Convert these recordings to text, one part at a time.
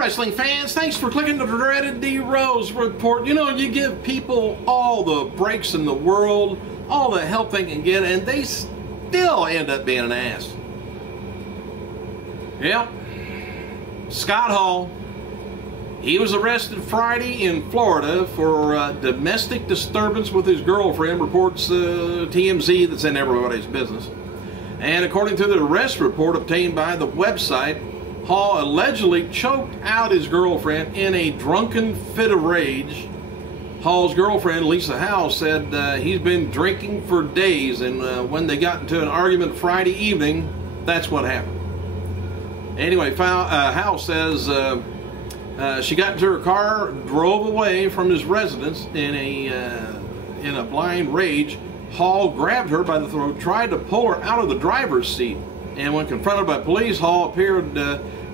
wrestling fans, thanks for clicking the dreaded D Rose report. You know, you give people all the breaks in the world, all the help they can get, and they still end up being an ass. Yep. Scott Hall. He was arrested Friday in Florida for domestic disturbance with his girlfriend, reports TMZ, that's in everybody's business. And according to the arrest report obtained by the website, Hall allegedly choked out his girlfriend in a drunken fit of rage. Hall's girlfriend, Lisa Howe, said he's been drinking for days, and when they got into an argument Friday evening, that's what happened. Anyway, Howe says she got into her car, drove away from his residence in a blind rage. Hall grabbed her by the throat, tried to pull her out of the driver's seat, and when confronted by police, Hall appeared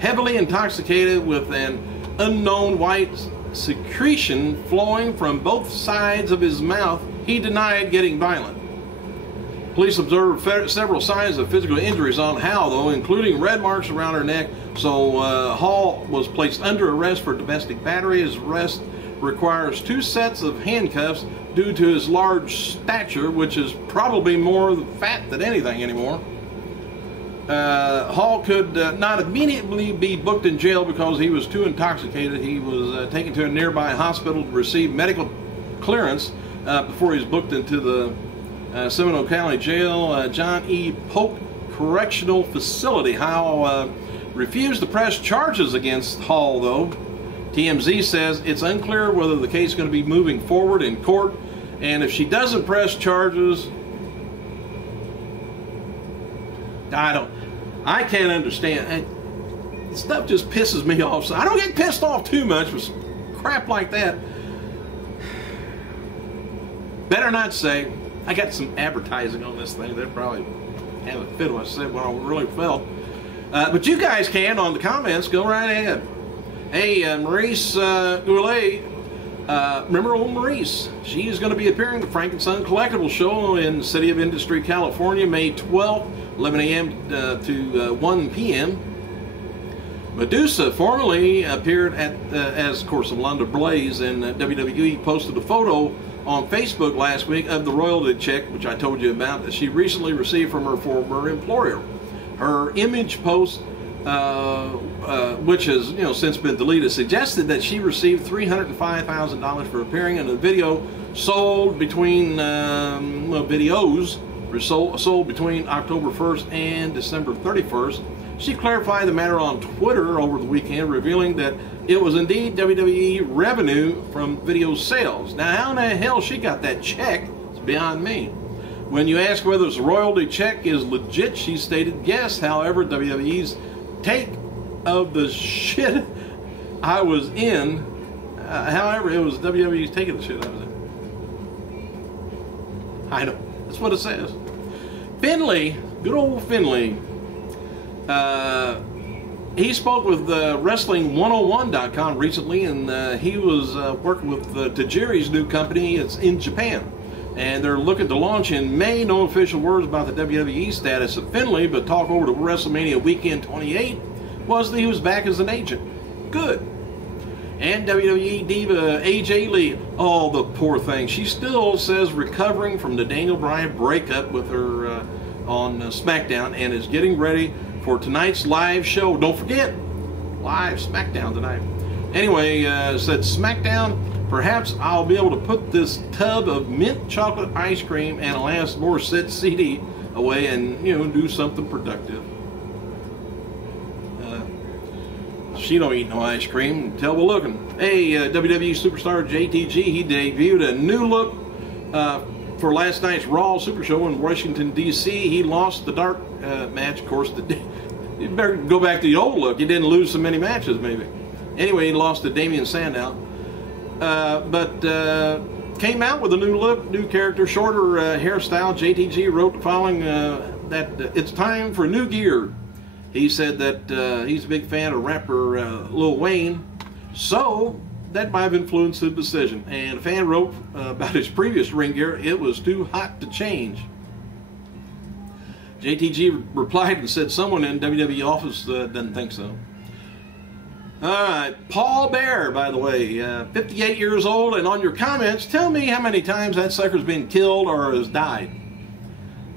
heavily intoxicated with an unknown white secretion flowing from both sides of his mouth. He denied getting violent. Police observed several signs of physical injuries on Howe, though, including red marks around her neck, so Hall was placed under arrest for domestic battery. His arrest requires 2 sets of handcuffs due to his large stature, which is probably more fat than anything anymore. Hall could not immediately be booked in jail because he was too intoxicated. He was taken to a nearby hospital to receive medical clearance before he was booked into the Seminole County Jail John E. Polk Correctional Facility. Howe refused to press charges against Hall, though. TMZ says it's unclear whether the case is going to be moving forward in court, and if she doesn't press charges, I can't understand. Stuff just pisses me off. So I don't get pissed off too much with crap like that. Better not say. I got some advertising on this thing. They'll probably have a fit when I say what I really felt. But you guys can, on the comments, go right ahead. Hey, Maurice Goulet, remember old Maurice? She's going to be appearing at the Frank & Son Collectible Show in the City of Industry, California, May 12th, 11 a.m. to 1 p.m. Medusa formerly appeared as, of course, Alundra Blaze, and WWE posted a photo on Facebook last week of the royalty check, which I told you about, that she recently received from her former employer. Her image post, which has since been deleted, suggested that she received $305,000 for appearing in a video sold between videos sold between October 1st and December 31st. She clarified the matter on Twitter over the weekend, revealing that it was indeed WWE revenue from video sales. Now, how in the hell she got that check is beyond me. When you ask whether this royalty check is legit, she stated yes. However, WWE's take of the shit I was in, however, it was WWE's take of the shit I was in. I know. That's what it says. Finley, good old Finley, he spoke with Wrestling101.com recently, and he was working with Tajiri's new company. It's in Japan, and they're looking to launch in May. No official words about the WWE status of Finley, but talk over to WrestleMania Weekend 28 was that he was back as an agent. Good. And WWE diva AJ Lee, oh, the poor thing. She still says recovering from the Daniel Bryan breakup with her on SmackDown, and is getting ready for tonight's live show. Don't forget, live SmackDown tonight. Anyway, said SmackDown, perhaps I'll be able to put this tub of mint chocolate ice cream and Alanis Morissette CD away and, do something productive. She don't eat no ice cream. Tell we're looking. Hey, WWE superstar JTG, he debuted a new look for last night's Raw Super Show in Washington, D.C. He lost the dark match. Of course, you better go back to the old look. He didn't lose so many matches, maybe. Anyway, he lost to Damian Sandow. But came out with a new look, new character, shorter hairstyle. JTG wrote the following, that it's time for new gear. He said that he's a big fan of rapper Lil Wayne, so that might have influenced his decision. And a fan wrote about his previous ring gear, it was too hot to change. JTG replied and said someone in WWE office doesn't think so. All right, Paul Bear, by the way, 58 years old, and on your comments, tell me how many times that sucker's been killed or has died.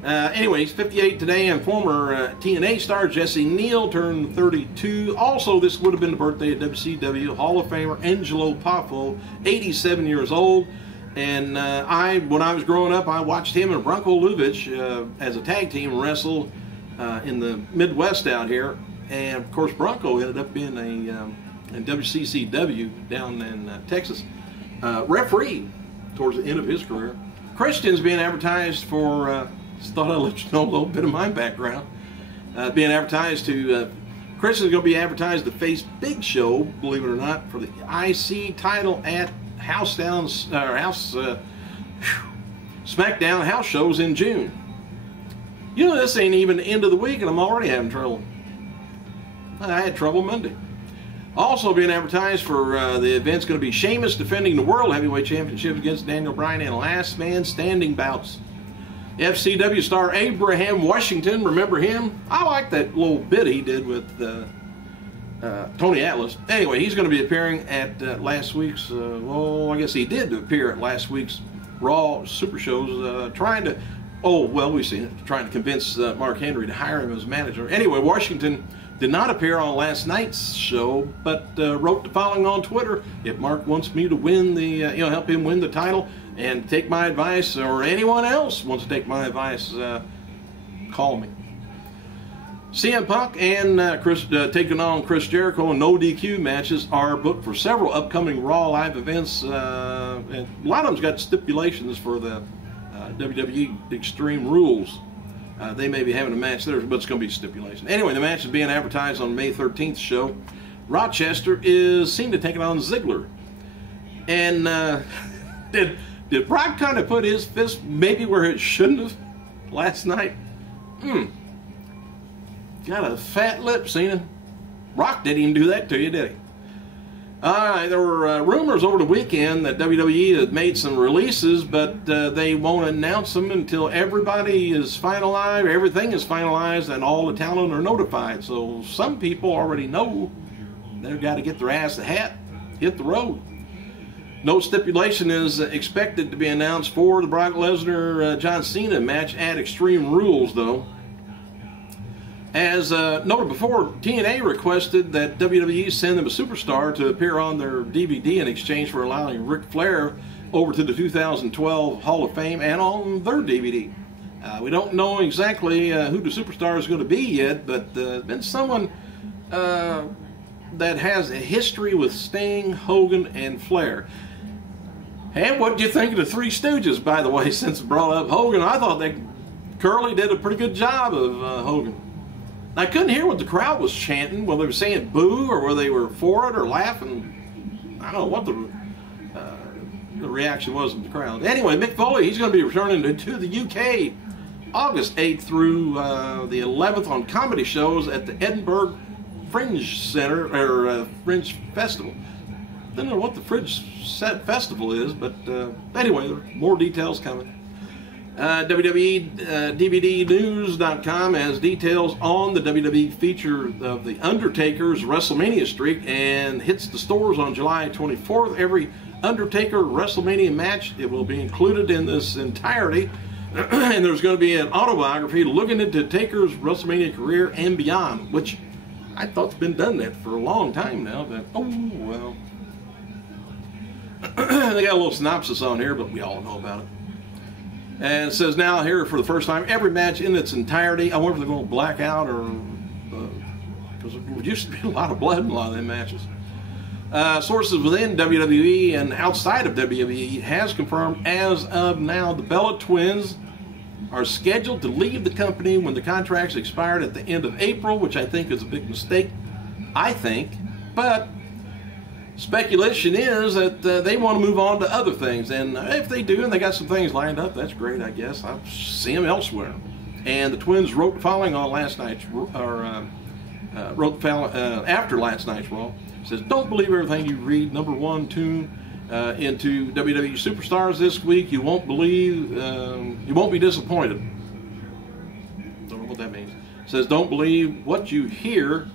Anyway, he's 58 today, and former TNA star Jesse Neal turned 32. Also, this would have been the birthday of WCW Hall of Famer Angelo Poffo, 87 years old. And when I was growing up, I watched him and Bronco Lubitsch as a tag team wrestle in the Midwest out here. And of course, Bronco ended up being in WCCW down in Texas, referee towards the end of his career. Christian's being advertised for, just thought I'd let you know a little bit of my background. Being advertised to, Christian's going to be advertised to face Big Show, believe it or not, for the IC title at SmackDown house shows in June. You know, this ain't even the end of the week and I'm already having trouble. I had trouble Monday. Also being advertised for the event's going to be Sheamus defending the World Heavyweight Championship against Daniel Bryan in last man standing bouts. FCW star Abraham Washington, remember him? I like that little bit he did with Tony Atlas. Anyway, he's going to be appearing at last week's, well, I guess he did appear at last week's Raw Super Shows, trying to, we've seen it, trying to convince Mark Henry to hire him as manager. Anyway, Washington did not appear on last night's show, but wrote the following on Twitter: if Mark wants me to win the, help him win the title and take my advice, or anyone else wants to take my advice, call me. CM Punk and taking on Chris Jericho in no DQ matches are booked for several upcoming Raw live events. And a lot of them's got stipulations for the WWE Extreme Rules. They may be having a match there, but it's going to be a stipulation. Anyway, the match is being advertised on May 13th show. Rochester is seen to take it on Ziggler. And did Brock kind of put his fist maybe where it shouldn't have last night? Got a fat lip, Cena. Rock didn't even do that to you, did he? There were rumors over the weekend that WWE had made some releases, but they won't announce them until everybody is finalized, everything is finalized, and all the talent are notified. So some people already know they've got to get their ass a hat, hit the road. No stipulation is expected to be announced for the Brock Lesnar-John Cena match at Extreme Rules, though. As noted before, TNA requested that WWE send them a superstar to appear on their DVD in exchange for allowing Ric Flair over to the 2012 Hall of Fame and on their DVD. We don't know exactly who the superstar is going to be yet, but there's been someone that has a history with Sting, Hogan, and Flair. And what did you think of the Three Stooges, by the way, since it brought up Hogan? I thought Curly did a pretty good job of Hogan. I couldn't hear what the crowd was chanting, whether they were saying boo or whether they were for it or laughing. I don't know what the reaction was of the crowd. Anyway, Mick Foley, he's going to be returning to the UK August 8th through the 11th on comedy shows at the Edinburgh Fringe Center, or Fringe Festival. I don't know what the Fringe Festival is, but anyway, there are more details coming. WWE DVDnews.com has details on the WWE feature of The Undertaker's WrestleMania streak and hits the stores on July 24th. Every Undertaker WrestleMania match, it will be included in this entirety. And there's going to be an autobiography looking into Taker's WrestleMania career and beyond, which I thought's been done that for a long time now. But, oh, well. They got a little synopsis on here, but we all know about it. And it says now here for the first time, every match in its entirety. I wonder if they're going to black out or, because there used to be a lot of blood in a lot of them matches. Sources within WWE and outside of WWE has confirmed as of now the Bella Twins are scheduled to leave the company when the contracts expired at the end of April, which I think is a big mistake, but speculation is that they want to move on to other things, and if they do and they got some things lined up, that's great, I guess. I'll see them elsewhere. And the Twins wrote the following on last night's, after last night's Raw. It says, don't believe everything you read. Number one tune into WWE Superstars this week. You won't be disappointed. Don't know what that means. It says, don't believe what you hear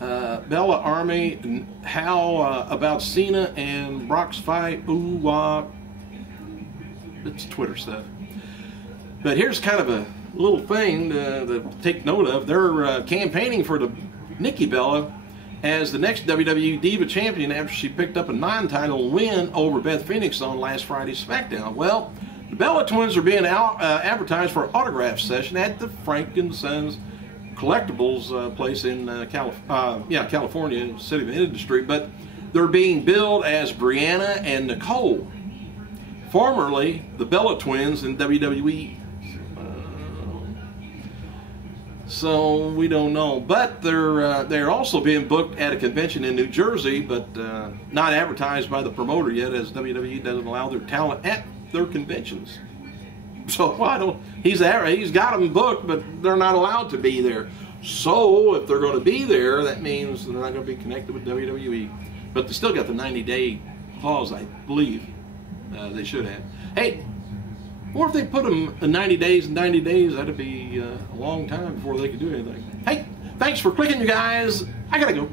Bella Army, and how about Cena and Brock's fight? Ooh, it's Twitter stuff. But here's kind of a little thing to take note of. They're campaigning for the Nikki Bella as the next WWE Diva Champion after she picked up a non-title win over Beth Phoenix on last Friday's SmackDown. Well, the Bella Twins are being advertised for an autograph session at the Frank & Sons collectibles place in California, City of Industry, but they're being billed as Brianna and Nicole, formerly the Bella Twins in WWE. So we don't know, but they're also being booked at a convention in New Jersey, but not advertised by the promoter yet, as WWE doesn't allow their talent at their conventions. So he's got them booked, but they're not allowed to be there. So if they're going to be there, that means they're not going to be connected with WWE. But they still got the 90-day clause, I believe. They should have. Hey, or if they put them in 90 days and 90 days, that'd be a long time before they could do anything. Hey, thanks for clicking, you guys. I gotta go.